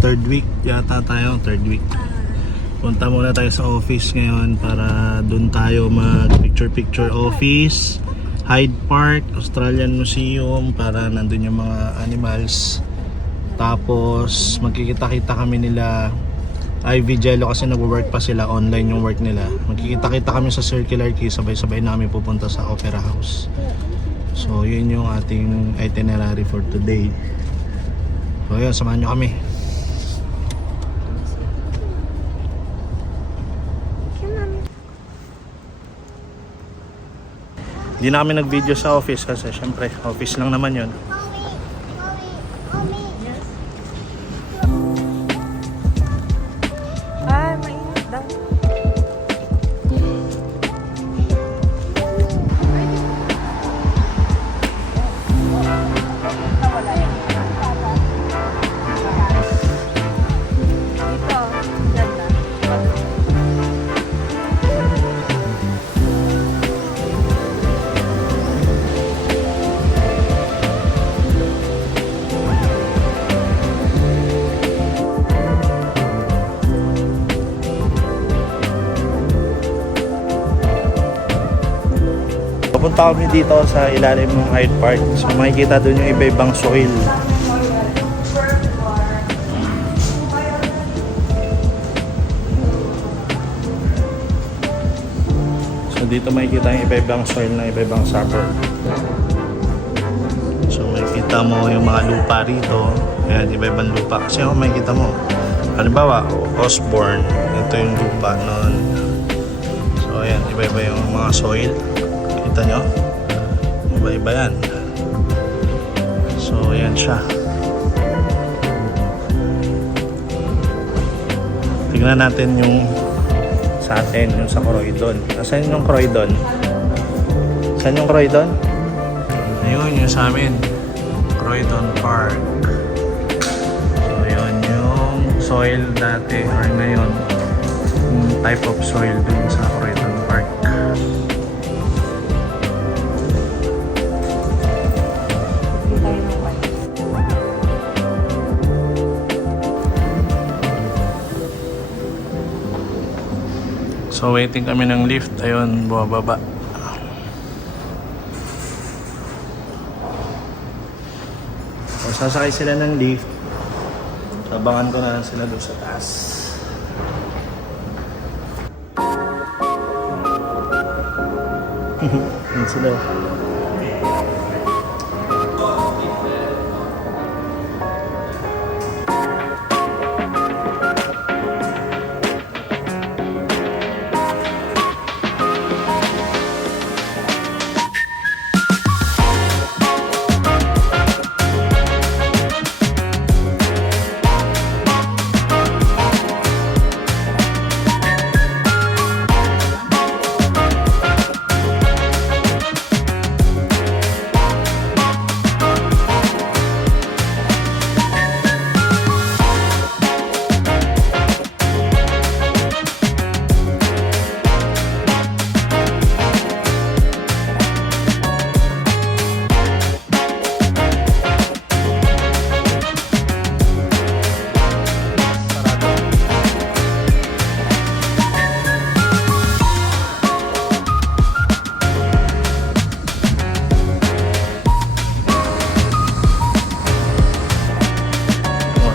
third week yata tayo, third week. Punta muna tayo sa office ngayon para dun tayo mag picture office, Hyde Park, Australian Museum, para nandun yung mga animals. Tapos magkikita-kita kami nila Ivy Jello kasi nag-work pa sila, online yung work nila. Magkikita-kita kami sa Circular Quay, sabay-sabay namin pupunta sa Opera House. So yun yung ating itinerary for today. So yun, samahan nyo kami. Hindi na kami nag-video sa office kasi syempre office lang naman yun. Pupunta kami dito sa ilalim ng Hyde Park. So makikita doon yung iba-ibang soil. So dito makikita yung iba-ibang soil ng iba-ibang suburb. So makikita mo yung mga lupa rito. Ayan, iba-ibang lupa. Kasi kung makikita mo, halimbawa, Osborne, ito yung lupa nun. So ayan, iba-iba yung mga soil. Kita nyo? Iba-iba yan. So ayan siya. Tignan natin yung sa atin, yung sa Croydon. Saan yung Croydon? Saan yung Croydon? Ayun, yung sa amin, Croydon Park. So yun yung soil dati or ngayon, yung type of soil dun sa Croydon Park. So waiting kami ng lift, ayun, bumababa. So sasakay sila ng lift. Sabangan ko na lang sila doon sa taas. Yan sila.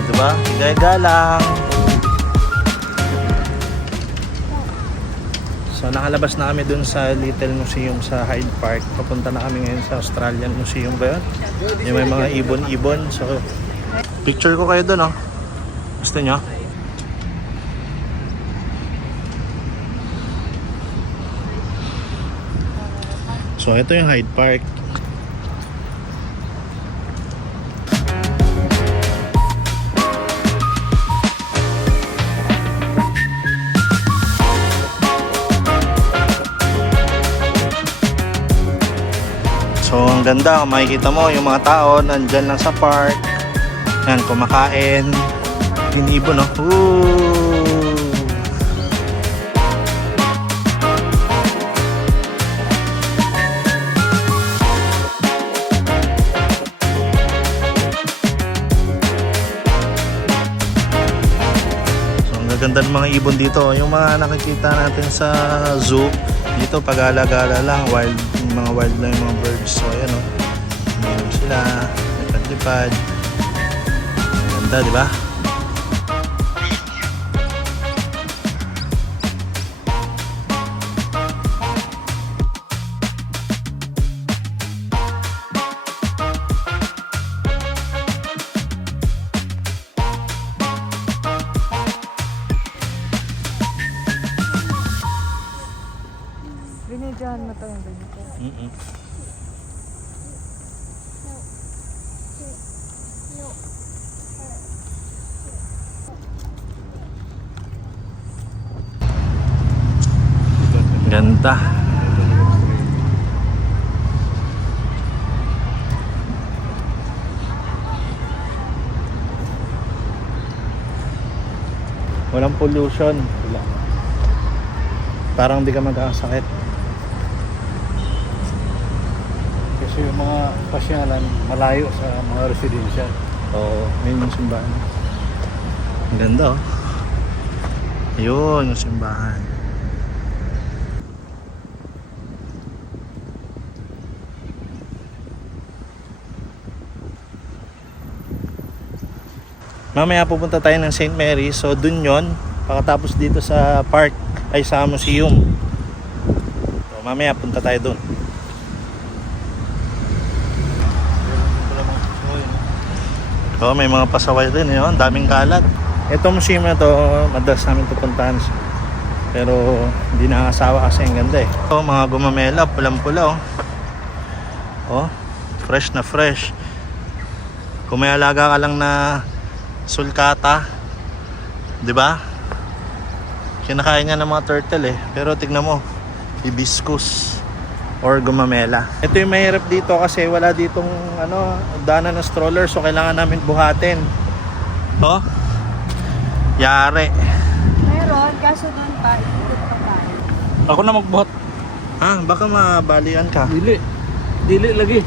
Diba? Igay-galang. So nakalabas na kami dun sa Little Museum sa Hyde Park. Papunta na kami ngayon sa Australian Museum ba yun? Yung may mga ibon-ibon. So picture ko kayo dun, oh. Gusto nyo? So ito yung Hyde Park. So ang ganda, makikita mo yung mga tao nandyan lang sa park. Yan, kumakain. Yung ibon, no? Ooh! ganda ng mga ibon dito. Yung mga nakikita natin sa zoo, dito pag-alagala lang, mga wild na yung mga birds. So ayan o, mayroon sila, lipad-lipad. Ganda, di ba? Binidyohan mo to yung ganito. Ganda. Walang pollution. Wala. Parang di ka magkakasakit. Kasi yung mga pasyalan malayo sa mga residensya. Oo, yun yung simbahan. Ang ganda oh. Yun yung simbahan. Mamaya pupunta tayo ng St. Mary. So dun yon, pagkatapos dito sa park ay sa museum. So mamaya punta tayo dun. So may mga pasaway din yun, daming kalat. Itong museum na to, madalas namin pupuntahan. Pero hindi nakakasawa kasi ang ganda eh. So mga gumamela, pulang-pula oh. Oh, fresh na fresh. Kung may alaga ka lang na sulcata, 'di ba? Kinakain niya ng mga turtle eh. Pero tignan mo, hibiscus or gumamela. Ito yung mahirap dito kasi wala ditong daanan ng stroller, so kailangan namin buhatin. Oh. Yari. Meron, kaso doon pa, ikot pa tayo. Ako na magbuhat. Ha, baka mabalian ka. Dili lagi.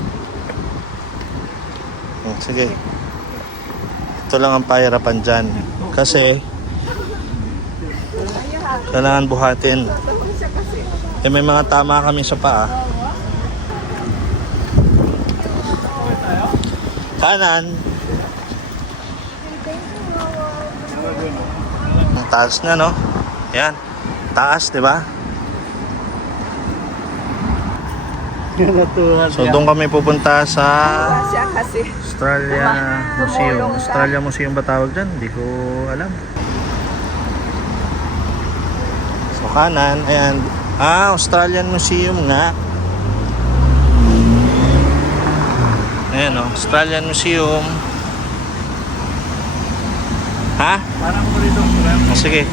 Sige. Ito lang ang pahirapan dyan. Kasi kailangan buhatin. Eh may mga tama kami sa paa. Kanan. Ang taas na no. Yan. Taas, di ba? So doon kami pupunta sa Siya kasi. Australia Museum. Australia Museum ba tawag dyan? Hindi ko alam. So kanan, ayan. Australian Museum nga. Ayan o, Australian Museum. Ha? Parang ko rito. Sige.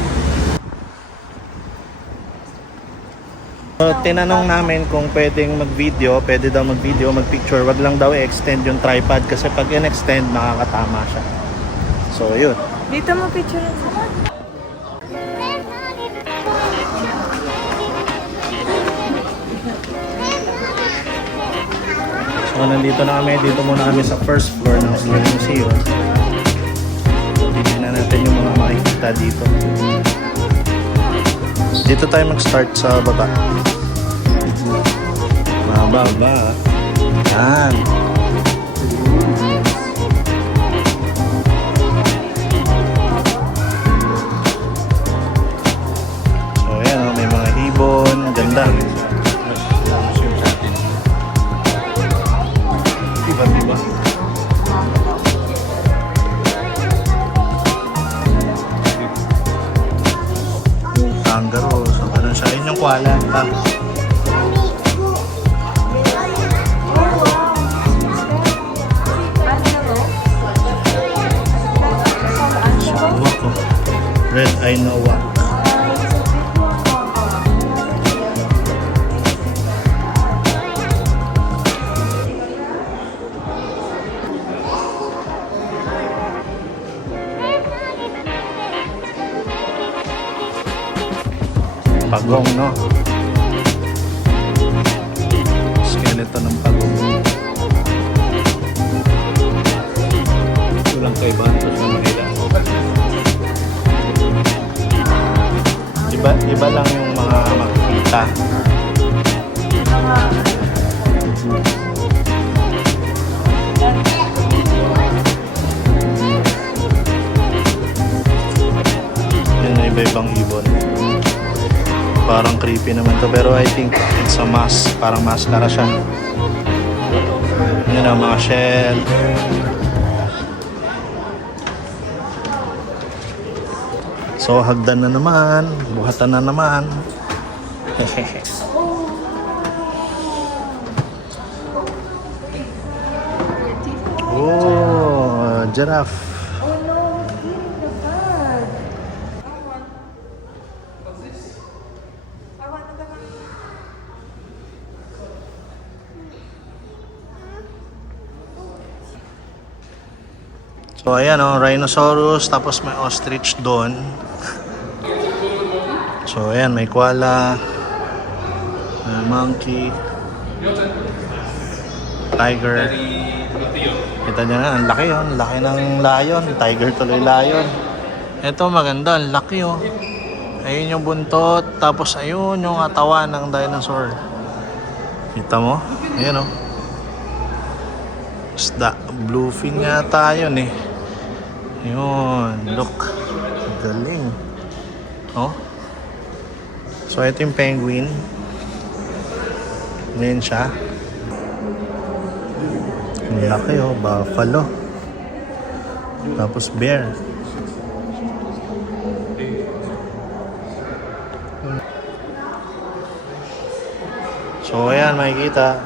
So, tinanong namin kung pwedeng mag-video, pwede daw mag-video, mag-picture, wag lang daw i-extend yung tripod kasi pag in-extend, makakatama siya. So, yun. Dito mo picture sa So, nandito na kami, dito muna kami sa first floor ng Australian Museum. Tingnan natin yung mga makikita dito. Dito tayo mag-start sa baba. Mababa. Yan. So ayan, may mga ibon. Ganda. Diba? Kangaroo. So ganun siya. Yun yung koala. Red Eye Noah. Pagong, no? Skeleton ng pagong. Walang kaibahan sa Manila. iba lang yung mga makikita. Yun na iba-ibang ibon. Parang creepy naman to, pero I think it's a mask. Parang maskara siya. Yun ang mga shell. So, hagdan na naman. Buhatan na naman. Oh, giraffe. So, ayan o, rhinoceros, tapos may ostrich doon. So, ayan, may koala, monkey, tiger. Kita nyo na, ang laki o, ang laki ng lion, tiger tuloy lion. Ito maganda, ang laki o. Ayun yung buntot, tapos ayun yung katawan ng dinosaur. Kita mo? Ayan o. Isda, bluefin nga tayo eh. Yun, look. Galing. Oh. So, ito yung penguin. Ngayon siya. Ang laki oh, buffalo. Tapos bear. So, ayan, makikita.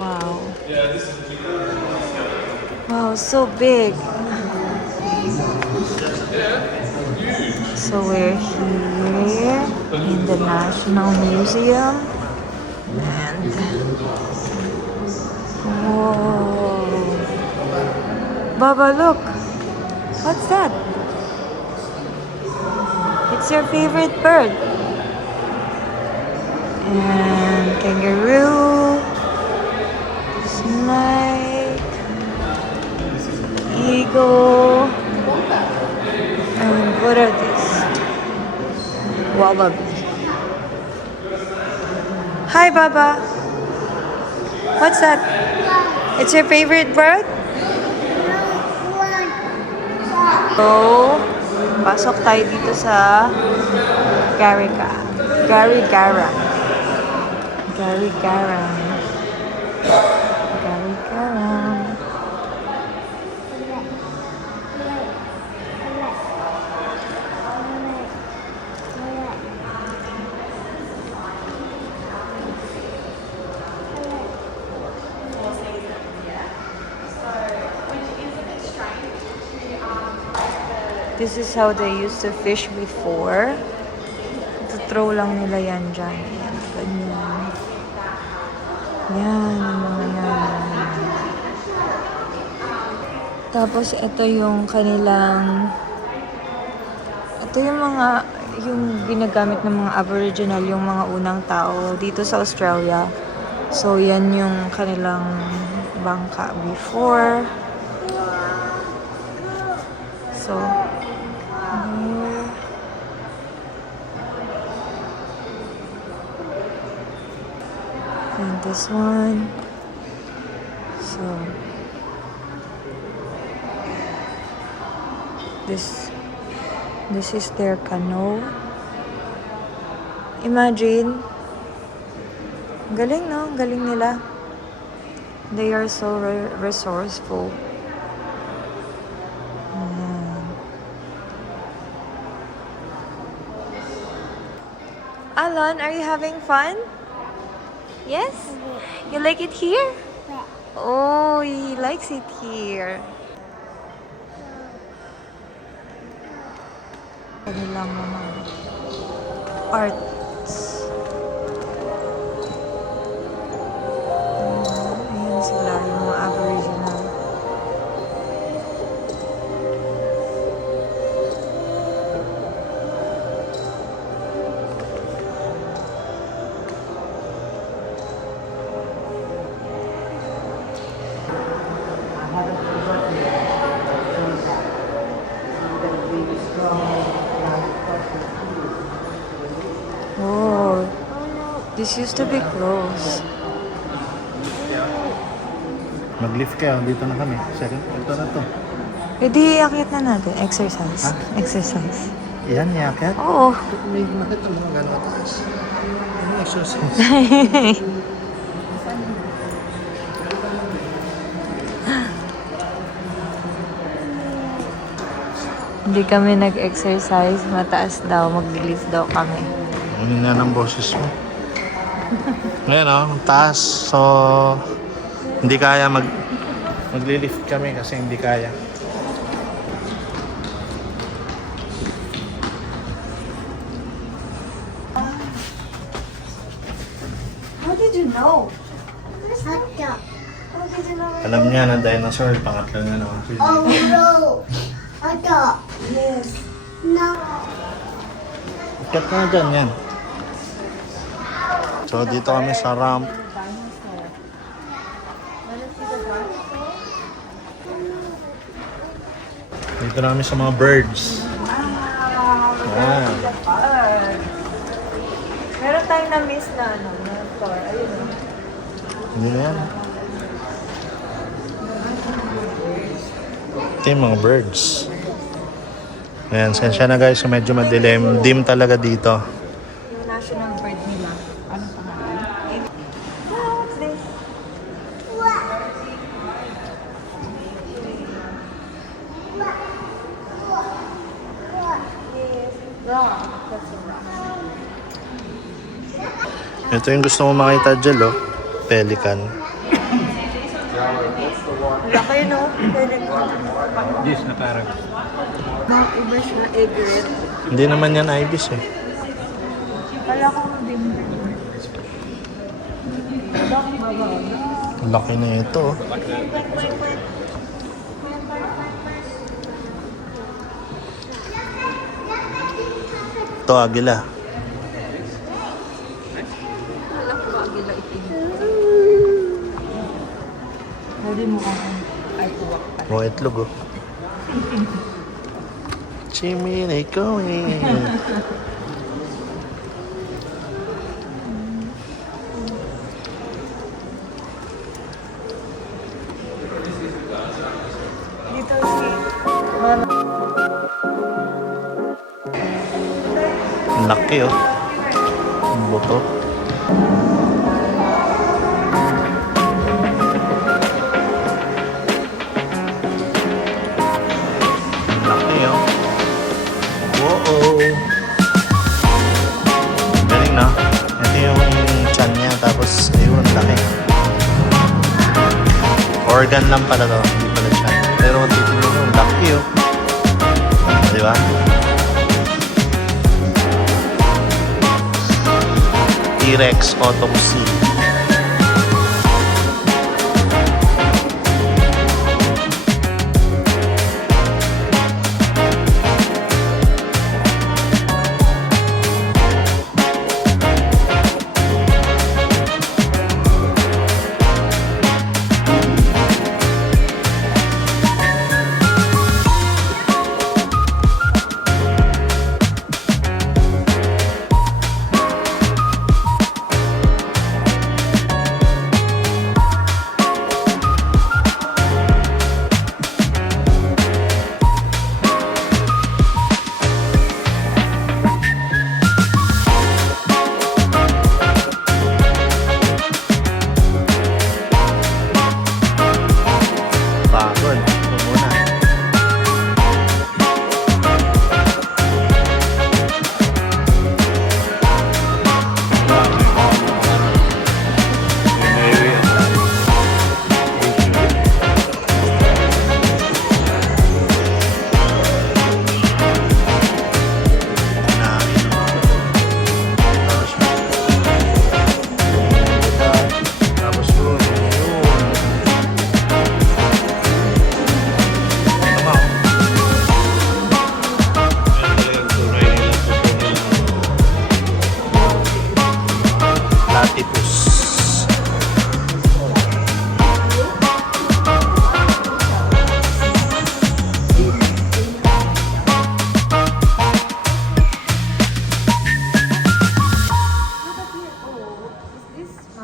Wow. Wow, so big. So we're here in the National Museum. And whoa. Baba, look. What's that? It's your favorite bird. And kangaroo. Snake, eagle, and what are these? Wallaby. Hi, Baba. What's that? It's your favorite bird? So, pasok tayo dito sa Garigara. Garigara. This is how they used to fish before. Throw lang nila yan dyan. Yan, ganyan. Yan, yung mga yan. Tapos, ito yung kanilang... Ito yung mga... Yung ginagamit ng mga Aboriginal, yung mga unang tao dito sa Australia. So, yan yung kanilang bangka before. So, and this one. So this is their canoe. Imagine. Galing, no? Galing nila. They are so resourceful. Alan, are you having fun? Yes? You like it here? Oh, he likes it here. Kanilang mga arts. Ayan sila, yung mga Aboriginal. This used to be closed. Mag-lift kayo, dito na kami. Second, ito na to. Pwede iakyat na natin. Exercise. Ha? Exercise. Yan, yakit. Oo. May nakita mo ng gano'n kataas. Ano exercise? Hindi kami nag-exercise. Mataas daw. Mag-lift daw kami. Unin na ng boses mo. Ngayon ang taas. So, hindi kaya magli-lift kami kasi hindi kaya. How did you know? Alam niya na dinosaur, pangatlo na naman. Oh no! Ada. Yes. No. Ikat na dyan, yan. So, dito kami sa ramp. Dito na kami sa mga birds. Yan. Meron tayong na-miss na na tour. Ayun. Hindi na yan. Ito yung mga birds. Ayan, sensya na guys, so medyo madilim. Dim talaga dito. Yung national bird nila. Ano pangalan? What's this? Ito yung gusto ko makita dyan, oh. Pelican. Laki, no? Pelican. Yes, na parang. Mga iba siya, egret. Hindi naman yan ibis eh. Kala ko din. Laki na ito, oh. Ito, agila. Kala ko ba agila itim? Pwede mo kang ay uwak pa. Mga itlog, oh. Chimney going. Dito si Mama. Ang laki, oh. Ang buto. Ang laki, oh. Whoa! Galing, no? Ito yung chan niya, tapos ayun, laki. Organ lang pala to, hindi pala chan. Pero kung titignan mo, laki, oh. Di ba? T-Rex autopsy.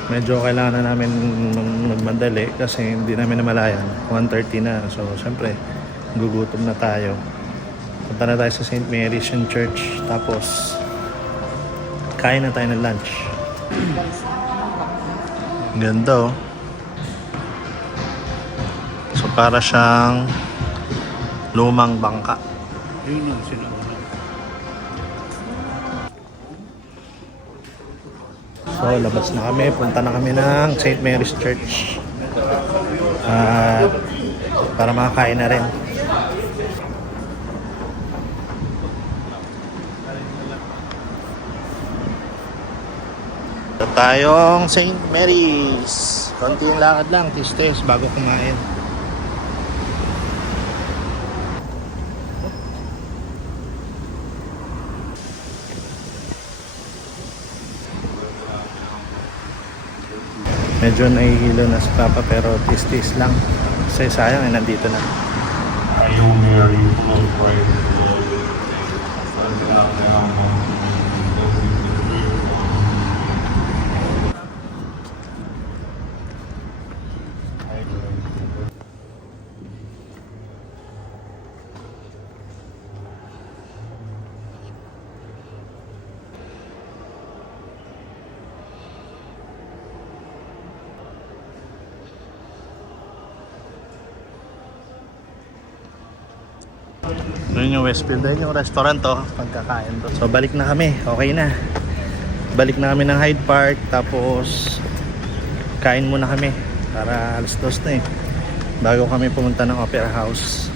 Medyo kailangan na namin magmadali kasi hindi namin namalayan. 1:30 na. So, syempre, gugutom na tayo. Punta na tayo sa St. Mary's yung church. Tapos, kain na tayo ng lunch. Ganda oh. So, para siyang lumang bangka. Yun ang sinauna. So, labas na kami. Punta na kami ng St. Mary's Church. Para makakain na rin. Ito tayong St. Mary's. Konting lakad lang, tis-tis bago kumain. Medyo nahihilo na si Papa pero tis-tis lang. Kasi sayang eh, nandito na. Hail Mary, full of grace, the Lord is with thee. Blessed art thou among women, and blessed is the fruit of thy womb. Doon yung Westfield, doon yung restaurant to, pagkakain to. So balik na kami, okay na. Balik na kami ng Hyde Park, tapos kain muna kami para alas 2 na eh. Bago kami pumunta ng Opera House.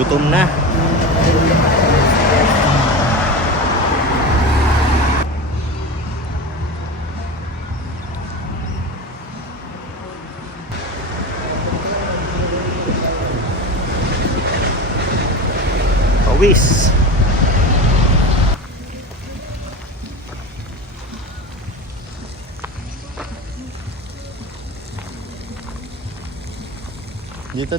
Gutom na. Pawis. Dito.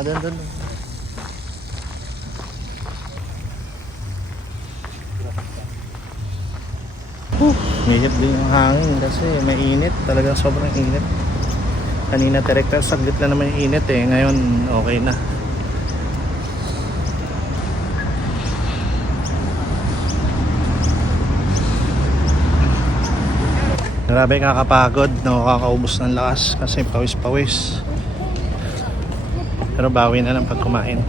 Doon. Mahirap din yung hangin kasi mainit. Talagang sobrang init. Kanina direkta saglit lang naman yung init eh. Ngayon okay na. Grabe kakapagod, nakakaubos ng lakas kasi pawis-pawis. Pero bawi na lang pag kumain.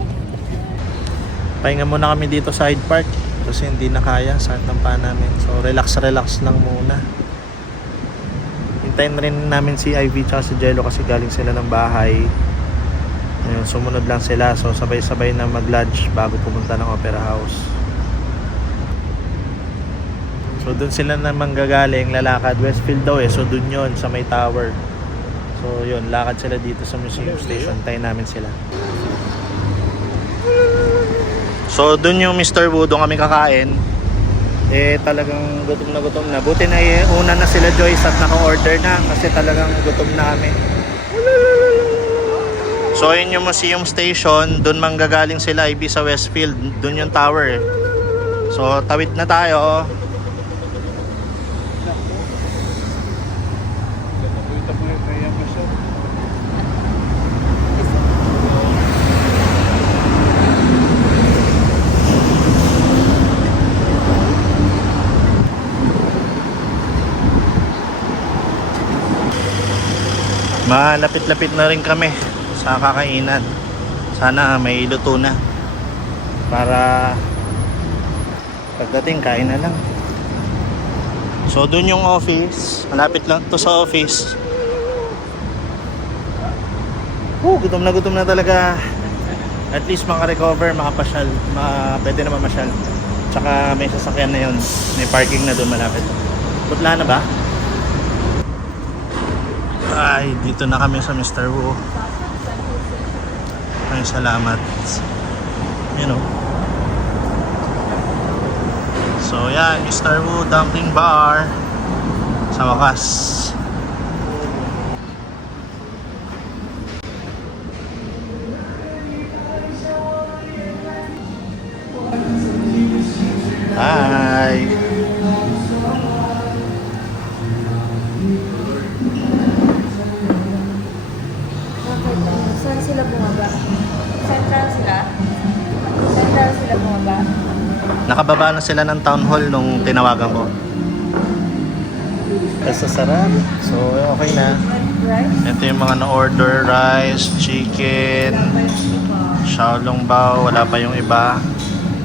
Pahinga muna kami dito sa Hyde Park kasi hindi na kaya, sakit ng paa namin. So relax lang muna. Hintayin rin namin si Ivy tsaka si Jello kasi galing sila ng bahay. Ayun, sumunod lang sila, so sabay-sabay na mag-lunch bago pumunta ng Opera House. So doon sila naman gagaling, lalakad. Westfield daw eh, so doon yun sa may tower. So yun, lakad sila dito sa museum station. Tayo namin sila. So doon yung Mr. Wu, doon kami kakain. Eh talagang gutom na. Buti na una na sila Joyce at naka-order na kasi talagang gutom na kami. So yun yung museum station, doon manggagaling sila Ivy sa Westfield. Doon yung tower eh. So tawid na tayo. Malapit-lapit na rin kami sa kakainan. Sana may luto na para pagdating kain na lang. So dun yung office, malapit lang to sa office. Gutom na talaga. At least makarecover, makapasyal, pwede naman masyal. Tsaka may sasakyan na yun, may parking na dun malapit. Putla na ba? Ay, dito na kami sa Mr. Wu. Ay, salamat. You know. So, yan. Mr. Wu Dumpling Bar. Sa wakas. Nakababa na sila ng town hall nung tinawagan ko. Basta sarap. So, okay na. Ito yung mga na-order. Rice, chicken, xiaolongbao. Wala pa yung iba.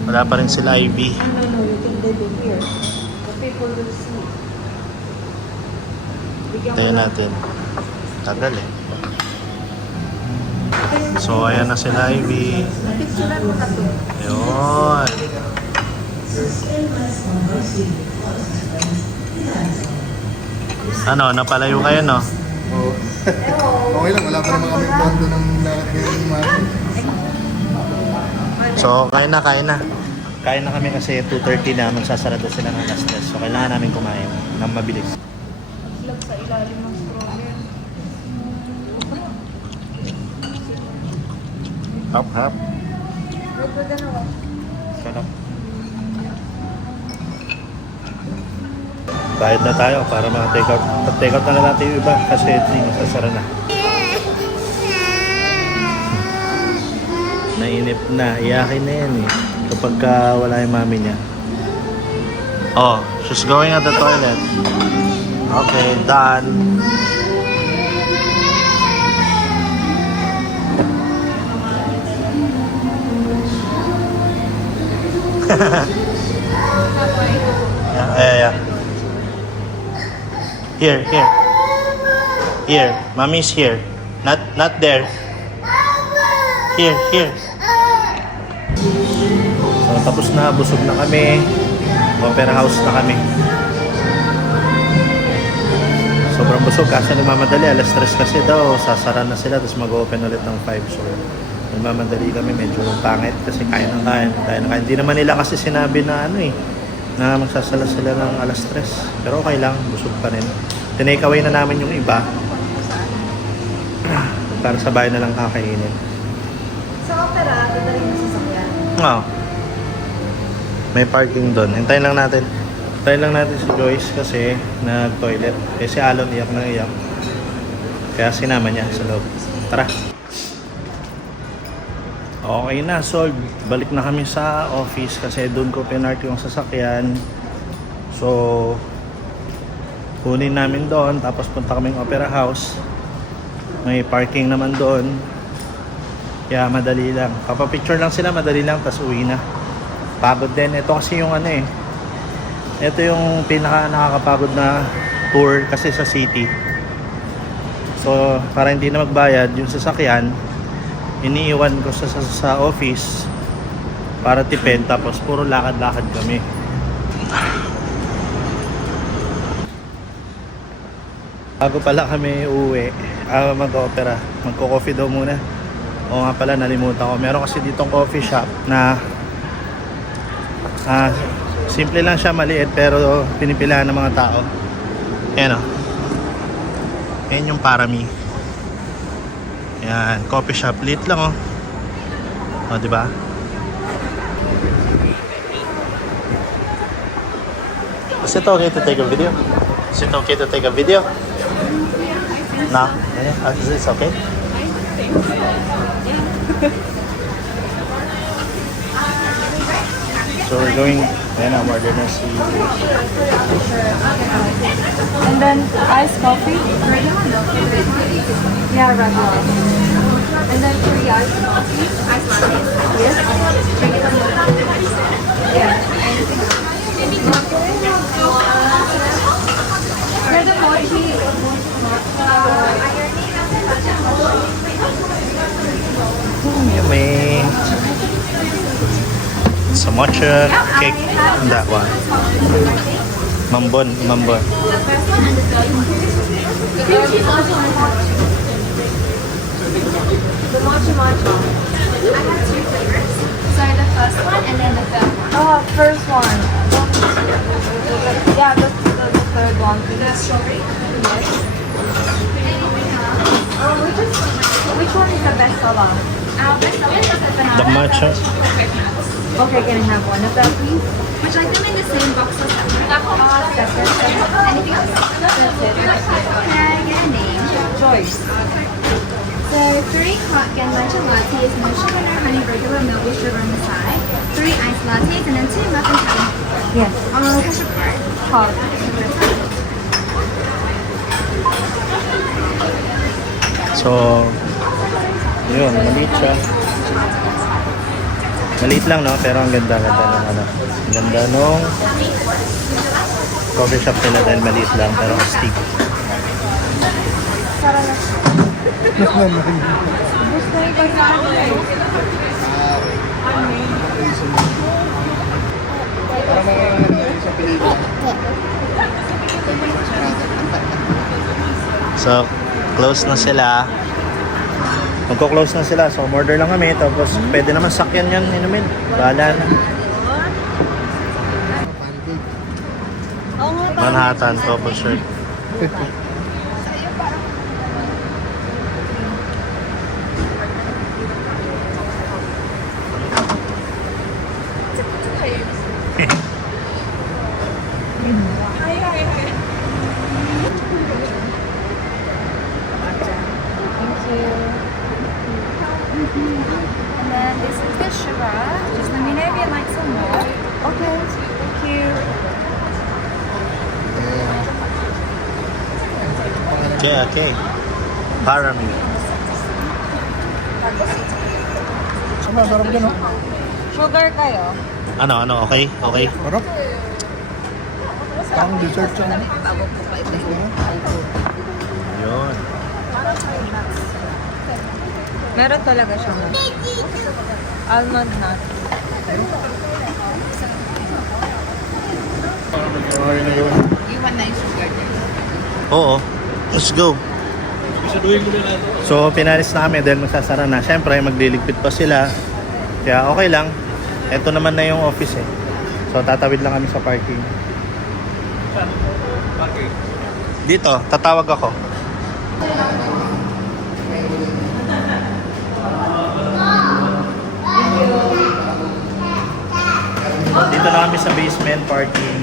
Wala pa rin sila Ivy. No, you can leave it here. The people will see. Tayo natin. Tagal eh. So, ayan na sila Ivy. Ayun. Ano, napalayo kayo, no? Oo. Okay lang, wala pa naman kami pondo ng lakad ng mga. So, kain na. Kain na kami kasi 2:30 na, magsasarado sila ng alas 3. So, kailangan namin kumain ng mabilis. Lag sa ilalim ng stroller. Hap. Nagbaga na ako. Sarap. Bayad na tayo para take out. Take out na lang natin yung iba kasi masasara na. Nainip na. Iyakin na yan eh. Kapag wala yung mami niya. Oh, she's going at the toilet. Okay, done. Yeah. Here. Mommy's here. Not there. Here. So, tapos na. Busog na kami. Opera house na kami. Sobrang busog kasi nagmamadali. Alas 3 kasi daw. Sasara na sila. Tapos mag-open ulit ng 5. So, nagmamadali kami. Medyo pangit kasi kain. Hindi naman nila kasi sinabi na na magsasala sila ng alas 3. Pero okay lang, busog pa rin. Tinake away na namin yung iba. Para sa bahay na lang kakainin. Sa opera, dadalhin mo sasakyan. Oo. May parking doon. Hintayin lang natin si Joyce kasi nag-toilet. Eh si Alon iyak na iyak. Kaya sinama niya sa loob. Tara. Okay na, solved. Balik na kami sa office kasi doon ko pinark yung sasakyan. So, kunin namin doon. Tapos punta kaming opera house. May parking naman doon. Kaya madali lang. Papapicture lang sila, madali lang. Tapos uwi na. Pagod din. Ito kasi yung ito yung pinaka nakakapagod na tour kasi sa city. So, para hindi na magbayad yung sasakyan, iniiwan ko sa office para tipid, tapos puro lakad-lakad kami. Bago pala kami uuwi, mag-opera, magko-coffee daw muna. O nga pala, nalimutan ko. Meron kasi ditong coffee shop na simple lang siya, maliit, pero pinipilahan ng mga tao. Ayan o. Ayan yung Parami. Yan, coffee shop. Lit lang oh. O, diba? Is it okay to take a video? Is it okay to take a video? No? Is this okay? So we're going, ayan ang order na si... And then iced coffee? Yeah, regular. And then 3 iced coffee? Iced latte? Yes. Yeah. For the mochi, Yummy! It's a matcha cake. That one. Mambon. The matcha. I have 2 flavors. Sorry, the first one and then the third one. oh, first one. Yeah, the third one. The strawberry? Yes. Which one is the best seller? Our best seller is the banana. The matcha. Okay, can I have one of that, please? Would you like them in the same box or separate? Separate. Anything else? That's it. Can I get a name? Joyce. So So 3 hot matcha lattes, no sugar, no honey, regular milk with sugar on the side. 3 iced lattes, and then 2 muffin topping. Yes. Ketchup card. Hot. So, yun, maliit siya. Maliit lang, no? Pero ang ganda-ganda ng ano. Ang ganda nung coffee shop nila dahil maliit lang pero astig. So, close na sila. Magko-close na sila. So, order lang kami. Tapos, pwede naman sakyan yan, inumin. Bahala na. Manhattan, trouble shirt. And then this is the sugar. Just let me know if you'd like some more. Okay. Thank you. Okay, okay. Para me. Sarap din, oh. Sugar kayo? Ano, okay? Okay? Sarap. Parang dessert siya. Yun. Meron talaga siyang almond nut. Okay na yun. Oo. Let's go. So, pinalis na kami dahil magsasara na. Siyempre, magliligpit pa sila. Kaya okay lang. Ito naman na yung office eh. So, tatawid lang kami sa parking. Dito, tatawag ako. Dito na kami sa basement parking.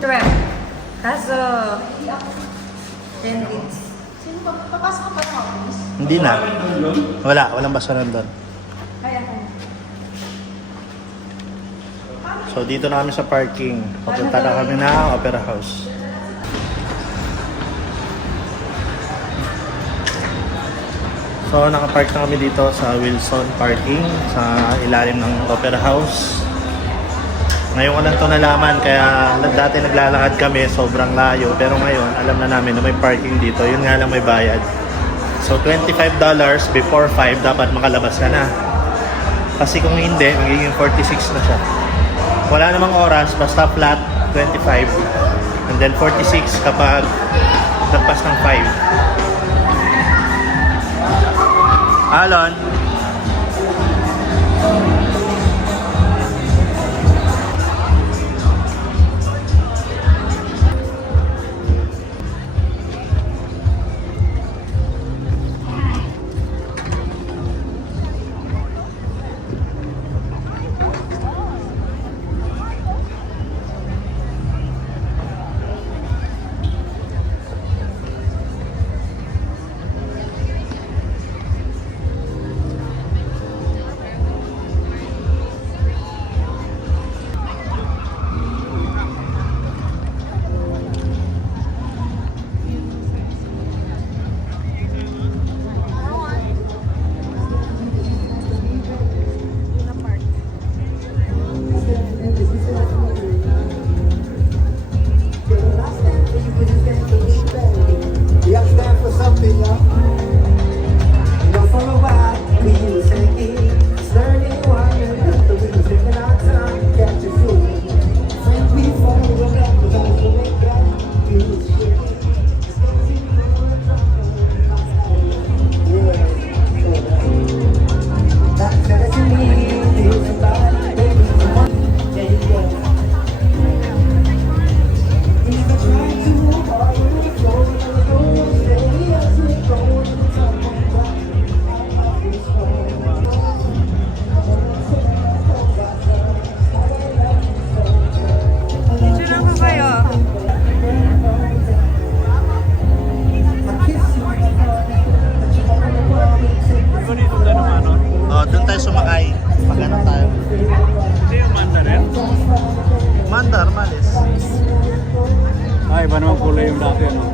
12. Kaso, 10 minutes. Hindi na. Walang basura doon. So dito na kami sa parking. Papunta na kami ng Opera House. So nakapark na kami dito sa Wilson Parking sa ilalim ng Opera House. Ngayon ko lang ito nalaman kaya dati naglalakad kami sobrang layo pero ngayon alam na namin na may parking dito. Yun nga lang may bayad. So $25 before 5 dapat makalabas ka na. Kasi kung hindi, magiging 46 na siya. Wala namang oras, basta flat 25 and then 46 kapag nagpas ng 5. Alon. naman kulay yung dati, ano?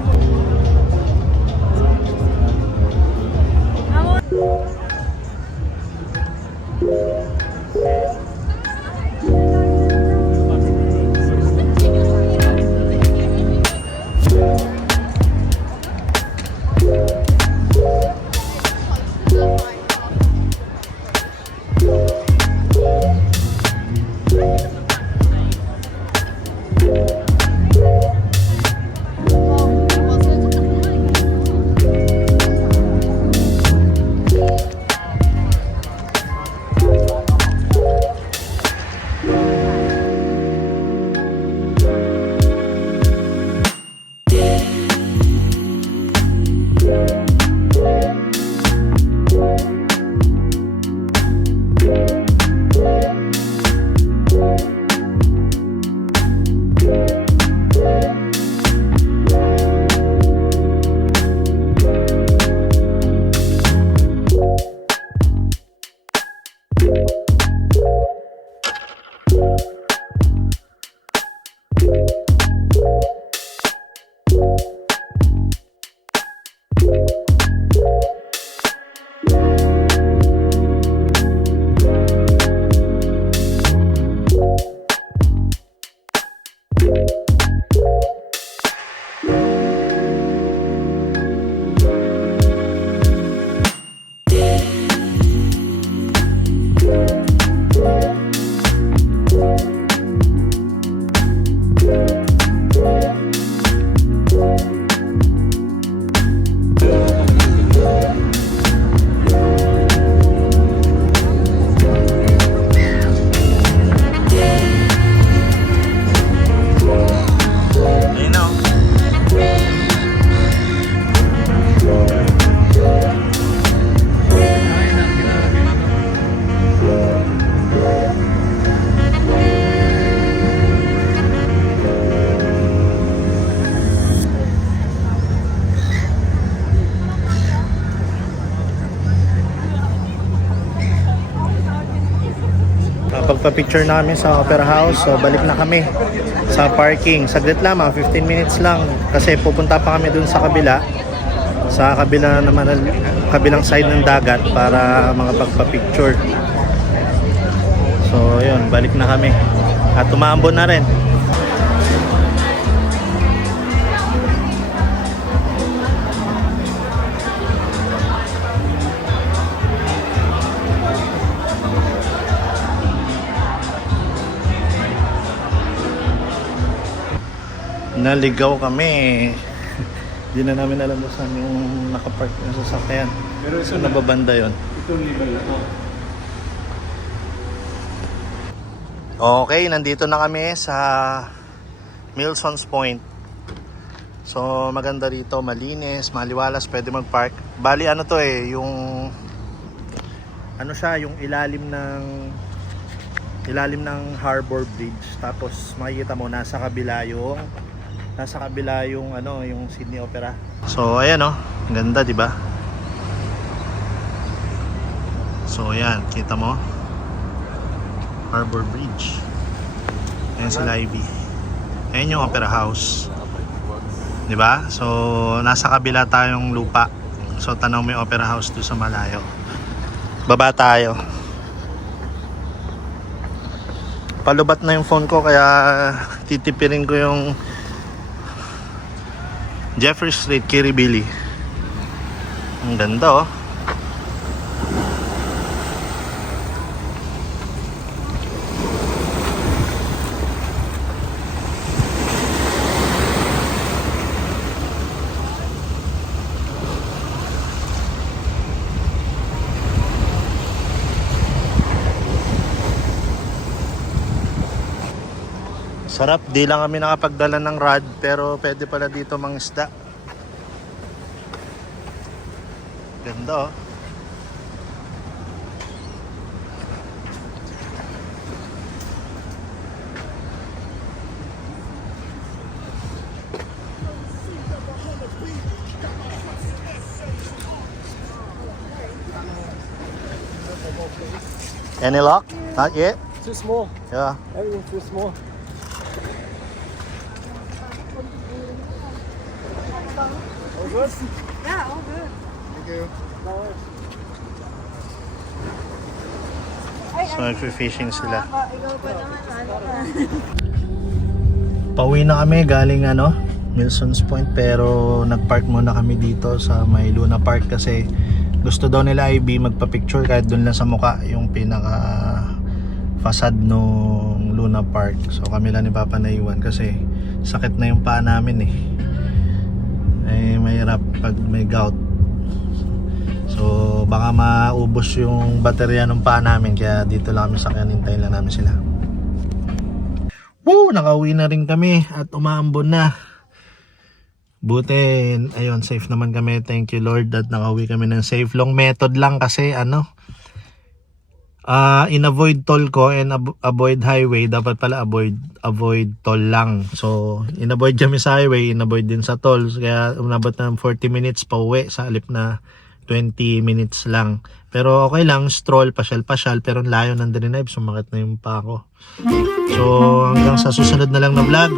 Pagpa-picture namin sa Opera House, so balik na kami sa parking. Saglit lamang, 15 minutes lang kasi pupunta pa kami dun sa kabila naman, kabilang side ng dagat para mga pagpa-picture. So yun, balik na kami at umaambon na rin. Naligaw kami. Hindi na namin alam kung saan yung nakapark yung sasakyan. Pero ito So nababanda yon. Ito legal na to. Okay, nandito na kami sa Milsons Point. So maganda rito, malinis, maliwalas, pwede mag-park. Bali ano to yung ano siya, yung ilalim ng Harbor Bridge. Tapos makikita mo nasa kabila yung yung Sydney Opera. So ayan ganda, 'di ba? So ayan, kita mo Harbor Bridge. Ayan si Ivy. Ayan yung Opera House, 'di ba? So nasa kabila tayong lupa. So tanaw mo yung Opera House doon sa malayo. Baba tayo. Palubat na yung phone ko kaya titipirin ko yung Jeffrey Street, Kirribilli. Ang ganda Sarap, di lang kami nakapagdala ng rod pero pwede pala dito mangisda. Ganda Any luck? Not yet? Too small. Yeah. Everything's too small. Good? Yeah, all good. Thank you. So, nagfi-fishing sila. Ikaw pa naman, ano ka? Pauwi na kami galing Milson's Point, pero nagpark muna kami dito sa may Luna Park kasi gusto daw nila IB magpa-picture kahit doon lang sa muka yung pinaka facade nung Luna Park. So kami lang ni Papa naiwan kasi sakit na yung paa namin mahirap pag may gout. So baka maubos yung baterya ng paa namin, kaya dito lang kami sakyan, hintayin lang namin sila. Woo! Nakauwi na rin kami at umaambon na. Buti, ayun, safe naman kami. Thank you Lord at nakauwi kami ng safe. Long method lang kasi in-avoid toll ko and avoid highway. Dapat pala avoid toll lang. So, in-avoid kami sa highway, in-avoid din sa toll. Kaya umabot na 40 minutes pa uwi sa halip na 20 minutes lang. Pero okay lang, stroll, pasyal-pasyal. Pero layo ng Drive, sumakit na yung pa ako. So, hanggang sa susunod na lang na vlog.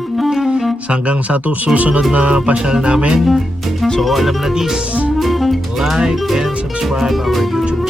Hanggang sa susunod na pasyal namin. So, alam na this. Like and subscribe our YouTube